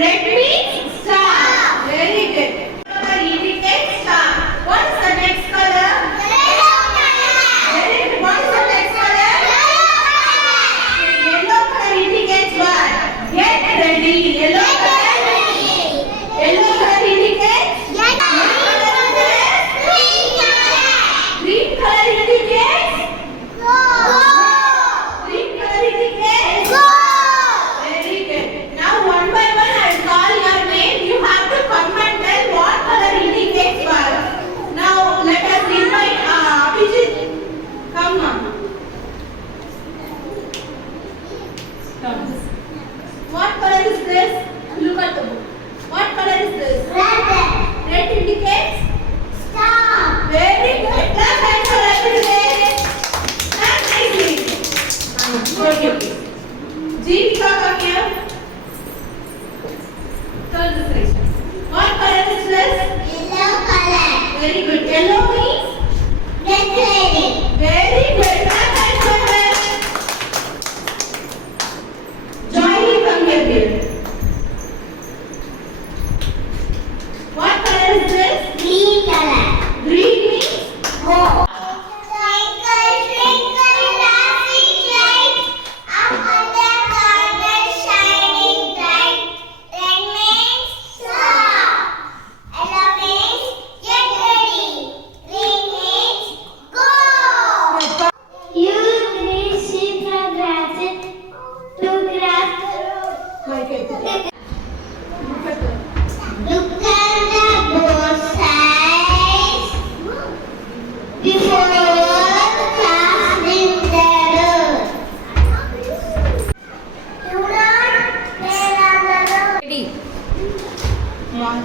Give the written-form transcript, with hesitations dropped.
Red means star. Very good. Color indicates star. What is the next color? Yellow color. Very good. What is the next color? Yellow color indicates what? Get ready. Yellow color. Yellow color indicates? What color is this? Green color indicates? Green color indicates? Very good. Now one by one I will call your name. You have to come and tell what color indicates what. Now let us invite Abhijit. Come on. Come. What color is this? Look at the book. What color is this? Red indicates? Very good. Clap hands for everyone. Clap nicely. Okay. Jeevika, come here. Turn this way. What color is this? Very good. Yellow means? Very good. Clap hands for her. Joyly, come here, dear. What color is this? Green means? Ready? One.